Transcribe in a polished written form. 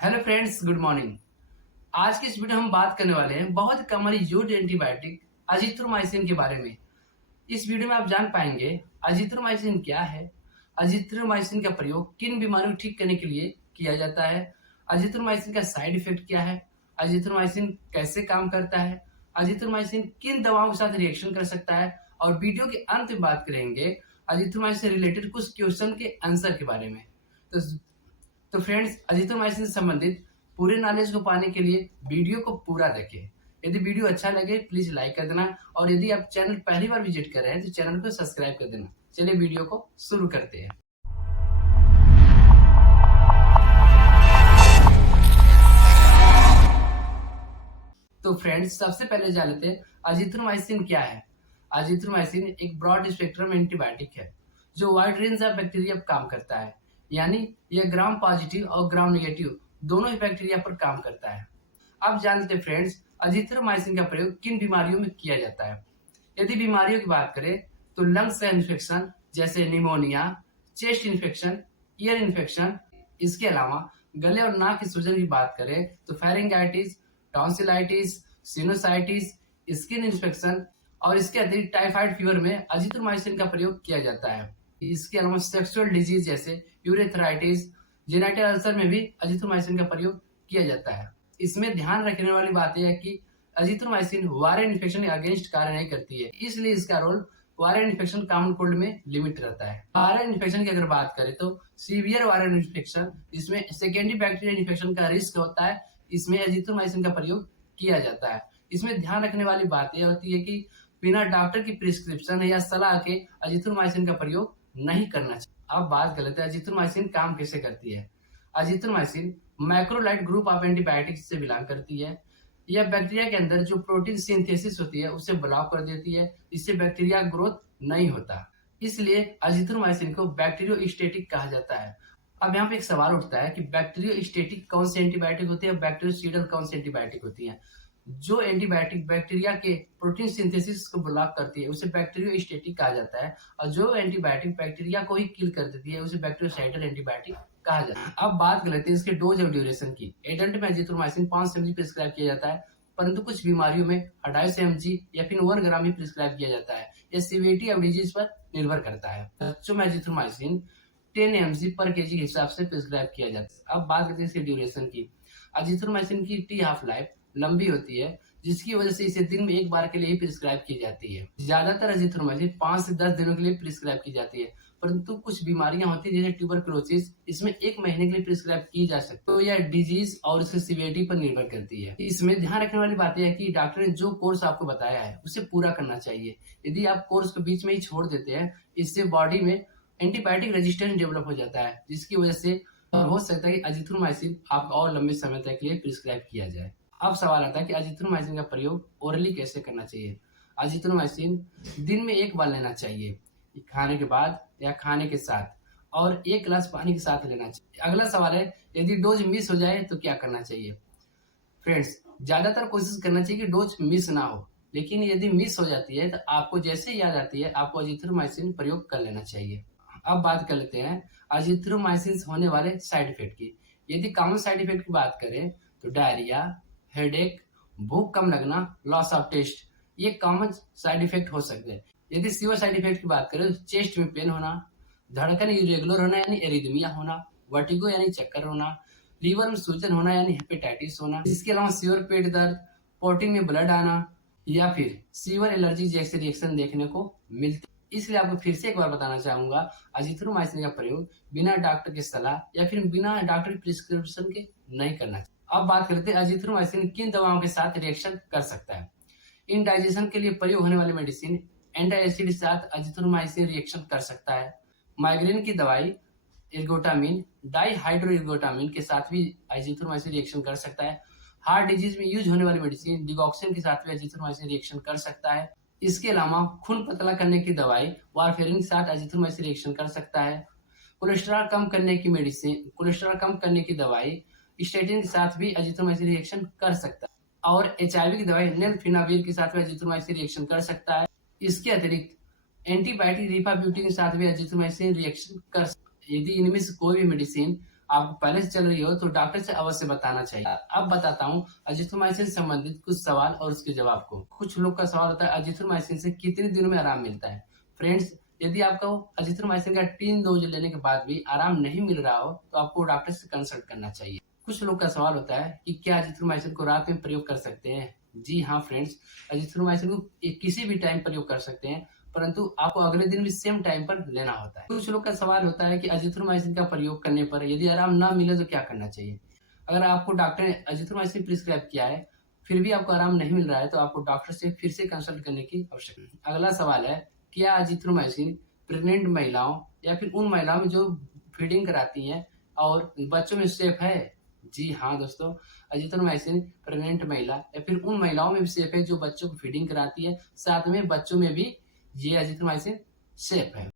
Hello friends, good morning. आज की इस वीडियो में हम बात करने वाले हैं बहुत कॉमनली यूज्ड एंटीबायोटिक अजिथ्रोमाइसिन के बारे में। इस वीडियो में आप जान पाएंगे अजिथ्रोमाइसिन क्या है, अजिथ्रोमाइसिन का प्रयोग किन बीमारियों को ठीक करने के लिए किया जाता है, अजिथ्रोमाइसिन का साइड इफेक्ट क्या है, अजिथ्रोमाइसिन कैसे काम करता है, अजिथ्रोमाइसिन किन दवाओं के साथ रिएक्शन कर सकता है, और वीडियो के अंत में बात करेंगे अजिथ्रोमाइसिन से रिलेटेड कुछ क्वेश्चन के आंसर के बारे में। तो फ्रेंड्स, अजिथ्रोमाइसिन से संबंधित पूरे नॉलेज को पाने के लिए वीडियो को पूरा देखें। यदि वीडियो अच्छा लगे प्लीज लाइक कर देना, और यदि आप चैनल पहली बार विजिट कर रहे हैं तो चैनल को सब्सक्राइब कर देना। चलिए वीडियो को शुरू करते हैं। तो फ्रेंड्स, सबसे पहले जान लेते हैं अजिथ्रोमाइसिन क्या है। अजिथ्रोमाइसिन एक ब्रॉड स्पेक्ट्रम एंटीबायोटिक है जो वाइड रेंज ऑफ बैक्टीरिया पर काम करता है, यानी यह ग्राम पॉजिटिव और ग्राम नेगेटिव दोनों ही बैक्टीरिया पर काम करता है। अब जान लेते हैं फ्रेंड्स, अजिथ्रोमाइसिन का प्रयोग किन बीमारियों में किया जाता है। यदि बीमारियों की बात करें तो लंग्स का इन्फेक्शन जैसे pneumonia, chest infection, ear infection, इसके अलावा गले और नाक की सूजन की बात करें तो फेरिंगाइटिस, टॉन्सिलाइटिस, सिनुसाइटिस, स्किन इन्फेक्शन, और इसके अतिरिक्त टाइफाइड फीवर में अजिथ्रोमाइसिन का प्रयोग किया जाता है। इसके अलावा सेक्सुअल डिजीज जैसे यूरेथ्राइटिस, जेनिटल अल्सर में भी अजिथ्रोमाइसिन का प्रयोग किया जाता है। इसमें ध्यान रखने वाली बात यह है कि अजिथ्रोमाइसिन वायरल इन्फेक्शन के अगेंस्ट कार्य नहीं करती है, इसलिए इसका role viral infection common cold में लिमिट रहता है। वायरल इन्फेक्शन की अगर बात करें तो सीवियर वायरल इन्फेक्शन, जिसमें सेकेंडरी बैक्टीरियल इन्फेक्शन का रिस्क होता है, इसमें अजिथ्रोमाइसिन का प्रयोग किया जाता है। इसमें ध्यान रखने वाली बात यह होती है कि बिना डॉक्टर की प्रिस्क्रिप्शन या सलाह के अजिथ्रोमाइसिन का प्रयोग नहीं करना चाहिए। अब बात कर लेते हैं अजिथ्रोमाइसिन काम कैसे करती है। Azithromycin macrolide group of antibiotics से बिलोंग करती है। यह बैक्टीरिया के अंदर जो प्रोटीन सिंथेसिस होती है उसे ब्लॉक कर देती है, इससे बैक्टीरिया ग्रोथ नहीं होता। इसलिए अजिथ्रोमाइसिन को बैक्टीरियोस्टेटिक कहा जाता है। अब यहाँ पे एक सवाल उठता है कि बैक्टीरियोस्टेटिक कौन सी एंटीबायोटिक होती है, बैक्टीरियोसिडल कौन सी एंटीबायोटिक होती है। जो एंटीबायोटिक बैक्टीरिया के प्रोटीन सिंथेसिस को ब्लॉक करती है उसे बैक्टीरियोस्टेटिक कहा जाता है, और जो एंटीबायोटिक बैक्टीरिया को ही किल कर देती है उसे बैक्टीरियोसाइडल एंटीबायोटिक कहा जाता है। अब बात कर लेते हैं इसके डोज और ड्यूरेशन की। एडल्ट में अजिथ्रोमाइसिन 5 mg प्रिस्क्राइब किया जाता है, परंतु कुछ बीमारियों में 250 mg या फिर 1 ग्राम ही प्रिस्क्राइब किया जाता है। यह सीवियरिटी ऑफ डिजीज पर निर्भर करता है। बच्चों में अजिथ्रोमाइसिन 10 mg पर केजी के हिसाब से प्रिस्क्राइब किया जाता है। अब बात करते हैं इसके ड्यूरेशन की। अजिथ्रोमाइसिन की टी हाफ लाइफ लंबी होती है, जिसकी वजह से इसे दिन में एक बार के लिए ही प्रिस्क्राइब की जाती है। ज्यादातर अजिथ्रोमाइसिन 5 से 10 दिनों के लिए प्रिस्क्राइब की जाती है, परंतु कुछ बीमारियां होती है जैसे ट्यूबरकुलोसिस, इसमें 1 महीने के लिए प्रिस्क्राइब की जा सकती है। तो यह डिजीज और उसकी सीवियरिटी पर निर्भर करती है। इसमें ध्यान रखने वाली बात यह है कि डॉक्टर ने जो कोर्स आपको बताया है उसे पूरा करना चाहिए। यदि आप कोर्स को बीच में ही छोड़ देते हैं, इससे बॉडी में एंटीबायोटिक रेजिस्टेंस डेवलप हो जाता है, जिसकी वजह से हो सकता है कि अजिथ्रोमाइसिन आप और लंबे समय तक के लिए प्रिस्क्राइब किया जाए। अब सवाल आता है कि अजिथ्रोमाइसिन का प्रयोग ओरली कैसे करना चाहिए। अजिथ्रोमाइसिन दिन में 1 बार लेना चाहिए, खाने के बाद या खाने के साथ, और 1 गिलास पानी के साथ लेना चाहिए। अगला सवाल है, यदि डोज मिस हो जाए तो क्या करना चाहिए। फ्रेंड्स, ज्यादातर कोशिश करना चाहिए कि डोज मिस ना हो, लेकिन यदि मिस हो जाती है तो आपको जैसे याद आती है आपको अजिथ्रोमाइसिन प्रयोग कर लेना चाहिए। अब बात कर लेते हैं अजिथ्रोमाइसिन से होने वाले साइड इफेक्ट की। यदि कॉमन साइड इफेक्ट की बात करें तो डायरिया, हेडेक, भूख कम लगना, लॉस ऑफ टेस्ट, ये कॉमन साइड इफेक्ट हो सकते हैं। यदि सीवियर साइड इफेक्ट की बात करें तो चेस्ट में पेन होना, धड़कन इरेगुलर होना यानी एरिथमिया होना, वर्टिगो यानी चक्कर होना, लीवर में सूजन होना यानी हेपेटाइटिस होना, इसके अलावा सीवियर पेट दर्द, पोटी में ब्लड आना, या फिर सीवियर एलर्जी जैसे रिएक्शन देखने को मिलते। इसलिए आपको फिर से एक बार बताना चाहूंगा, अजिथ्रोमाइसिन का प्रयोग बिना डॉक्टर की सलाह या फिर बिना डॉक्टर की प्रिस्क्रिप्शन के नहीं करना चाहिए। अब बात करते हैं अजिथ्रोमाइसिन किन दवाओं के साथ रिएक्शन कर सकता है। इंडाइजेशन के लिए प्रयोग होने वाली मेडिसिन एंटासिड के साथ अजिथ्रोमाइसिन रिएक्शन कर सकता है। माइग्रेन की दवाई एर्गोटामिन, डाईहाइड्रोएर्गोटामिन के साथ भी अजिथ्रोमाइसिन रिएक्शन कर सकता है। हार्ट डिजीज में यूज होने वाली मेडिसिन डिगॉक्सिन के साथ भी अजिथ्रोमाइसिन रिएक्शन कर सकता है। इसके अलावा खून पतला करने की दवाई वारफेरिन के साथ अजिथ्रोमाइसिन रिएक्शन कर सकता है। कोलेस्ट्रॉल कम करने की मेडिसिन, कोलेस्ट्रॉल कम करने की दवाई स्टेटिन के साथ भी अजिथ्रोमाइसिन रिएक्शन कर सकता है, और एचआईवी की दवाई नेल्फिनाविर के साथ भी अजिथ्रोमाइसिन रिएक्शन कर सकता है। इसके अतिरिक्त एंटीबायोटिक रिफाब्यूटिन के साथ भी अजिथ्रोमाइसिन रिएक्शन कर सकता है। यदि इनमें से कोई भी मेडिसिन आपको पहले से चल रही हो तो डॉक्टर से अवश्य बताना चाहिए। अब बताता हूँ अजिथ्रोमाइसिन से संबंधित कुछ सवाल और उसके जवाब को। कुछ लोग का सवाल होता है अजिथ्रोमाइसिन से कितने दिनों में आराम मिलता है। फ्रेंड्स, यदि आपको अजिथ्रोमाइसिन का 3 डोज लेने के बाद भी आराम नहीं मिल रहा हो तो आपको डॉक्टर से कंसल्ट करना चाहिए। कुछ लोग का सवाल होता है कि क्या अजिथ्रोमाइसिन को रात में प्रयोग कर सकते हैं। जी हाँ फ्रेंड्स, अजिथ्रोमाइसिन को किसी भी टाइम प्रयोग कर सकते हैं, परंतु आपको अगले दिन भी सेम टाइम पर लेना होता है। कुछ लोग का सवाल होता है कि अजिथ्रोमाइसिन का प्रयोग करने पर यदि आराम ना मिले तो क्या करना चाहिए। अगर आपको डॉक्टर ने अजिथ्रोमाइसिन प्रिस्क्राइब किया है, फिर भी आपको आराम नहीं मिल रहा है, तो आपको डॉक्टर से फिर से कंसल्ट करने की आवश्यकता है। अगला सवाल है, क्या अजिथ्रोमाइसिन प्रेग्नेंट महिलाओं या फिर उन महिलाओं में जो फीडिंग कराती हैं और बच्चों में सेफ है। जी हाँ दोस्तों, अजिथ्रोमाइसिन प्रेग्नेंट महिला या फिर उन महिलाओं में भी सेफ है जो बच्चों को फीडिंग कराती है, साथ में बच्चों में भी ये अजिथ्रोमाइसिन सेफ है।